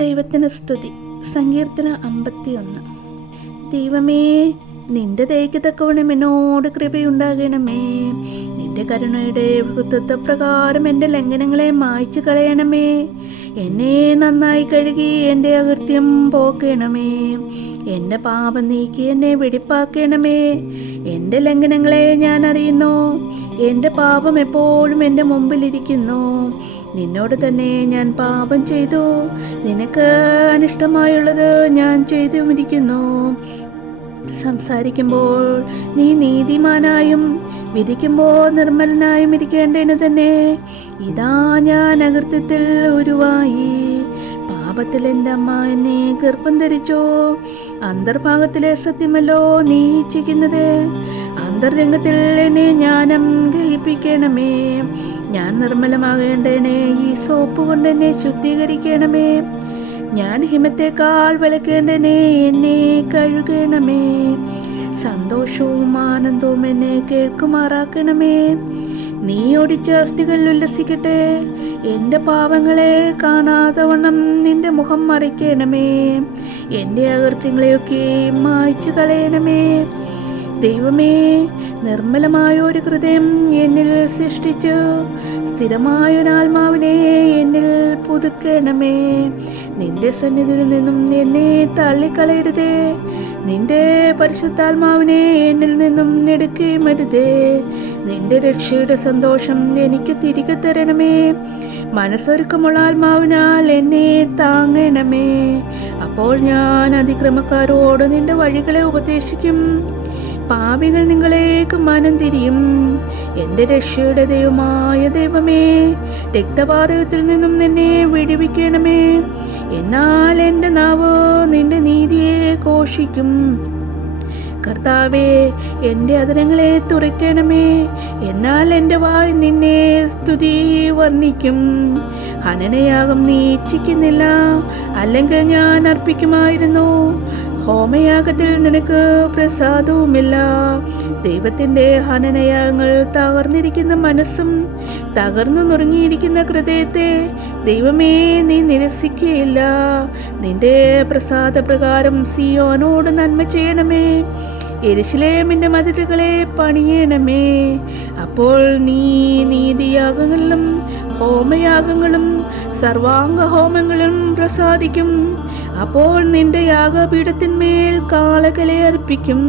ദൈവത്തിന് സ്തുതി. സങ്കീർത്തനം 51. ദൈവമേ, നിന്റെ ദയയ്ക്ക് തക്കവണ്ണം എന്നോട് കൃപയുണ്ടാകണമേ. നിന്റെ കരുണയുടെ ബഹുത്വപ്രകാരം എൻ്റെ ലംഘനങ്ങളെ മായ്ച്ചു കളയണമേ. എന്നെ നന്നായി കഴുകി എൻ്റെ അകൃത്യം പോക്കണമേ. എൻ്റെ പാപം നീക്കി എന്നെ വെടിപ്പാക്കണമേ. എൻ്റെ ലംഘനങ്ങളെ ഞാൻ അറിയുന്നു, എൻ്റെ പാപം എപ്പോഴും എൻ്റെ മുമ്പിലിരിക്കുന്നു. നിന്നോട് തന്നെ ഞാൻ പാപം ചെയ്തു, നിനക്ക് അനിഷ്ടമായുള്ളത് ഞാൻ ചെയ്തുമിരിക്കുന്നു. സംസാരിക്കുമ്പോൾ നീ നീതിമാനായും വിധിക്കുമ്പോൾ നിർമ്മലനായും ഇരിക്കേണ്ടതിന് തന്നെ ഇതാ ഞാൻ അകൃത്യത്തിൽ ഉരുവായി. പാപത്തിൽ എൻ്റെ അമ്മ എന്നെ ഗർഭം ധരിച്ചു. അന്തർഭാഗത്തിലെ സത്യമല്ലോ നീ ഇച്ഛിക്കുന്നത്. അന്തർരംഗത്തിൽ എന്നെ ജ്ഞാനം ഗ്രഹിപ്പിക്കണമേ. ഞാൻ നിർമ്മലമാകേണ്ടതിനെ ഈ സോപ്പ് കൊണ്ട് എന്നെ ശുദ്ധീകരിക്കണമേ. ഞാൻ ഹിമത്തേക്കാൾ വിളക്കേണ്ടതിനെ എന്നെ കഴുകണമേ. സന്തോഷവും ആനന്ദവും എന്നെ കേൾക്കുമാറാക്കണമേ. നീ ഒടിച്ച അസ്ഥികൾ ഉല്ലസിക്കട്ടെ. എൻ്റെ പാപങ്ങളെ കാണാതെ വണ്ണം നിന്റെ മുഖം മറയ്ക്കണമേ. എൻ്റെ അകൃത്യങ്ങളെയൊക്കെ മായ്ച്ചു കളയണമേ. ദൈവമേ, നിർമ്മലമായ ഒരു ഹൃദയം എന്നിൽ സൃഷ്ടിച്ചു സ്ഥിരമായൊരാത്മാവിനെ എന്നിൽ പുതുക്കണമേ. നിന്റെ സന്നിധിയിൽ നിന്നും എന്നെ തള്ളിക്കളയരുതേ. നിന്റെ പരിശുദ്ധാത്മാവിനെ എന്നിൽ നിന്നും എടുക്കുകയും അരുതേ. നിന്റെ രക്ഷയുടെ സന്തോഷം എനിക്ക് തിരികെ തരണമേ. മനസ്സൊരുക്കമുള്ള ആത്മാവിനാൽ എന്നെ താങ്ങണമേ. അപ്പോൾ ഞാൻ അതിക്രമക്കാരോട് നിന്റെ വഴികളെ ഉപദേശിക്കും. പാപികൾ നിങ്ങളേക്ക് മനം തിരിയും. എൻ്റെ രക്ഷയുടെ ദൈവമായ ദൈവമേ, രക്തപാതകത്തിൽ നിന്നും നിന്നെ വിടുവിക്കണമേ. എന്നാൽ എൻ്റെ നാവ് നിന്റെ നീതിയെ ഘോഷിക്കും. കർത്താവേ, എൻ്റെ അധരങ്ങളെ തുറക്കണമേ. എന്നാൽ എൻ്റെ വായ് നിന്നെ സ്തുതി വർണ്ണിക്കും. ഹനനയാഗം നീ ഇച്ഛിക്കുന്നില്ല, അല്ലെങ്കിൽ ഞാൻ അർപ്പിക്കുമായിരുന്നു. ഹോമയാഗത്തിൽ നിനക്ക് പ്രസാദവുമില്ല. ദൈവത്തിൻ്റെ ഹനനയാഗങ്ങൾ തകർന്നിരിക്കുന്ന മനസ്സും തകർന്നു നുറുങ്ങിയിരിക്കുന്ന ഹൃദയത്തെ ദൈവമേ നീ നിരസിക്കുകയില്ല. നിന്റെ പ്രസാദപ്രകാരം സിയോനോട് നന്മ ചെയ്യണമേ. യെരൂശലേമിന്റെ മതിലുകളെ പണിയണമേ. അപ്പോൾ നീ നീതിയാഗങ്ങളിലും ഹോമയാഗങ്ങളും സർവാംഗ ഹോമങ്ങളും പ്രസാദിക്കും. അപ്പോൾ നിന്റെ യാഗപീഠത്തിന്മേൽ കാളകളെ അർപ്പിക്കും.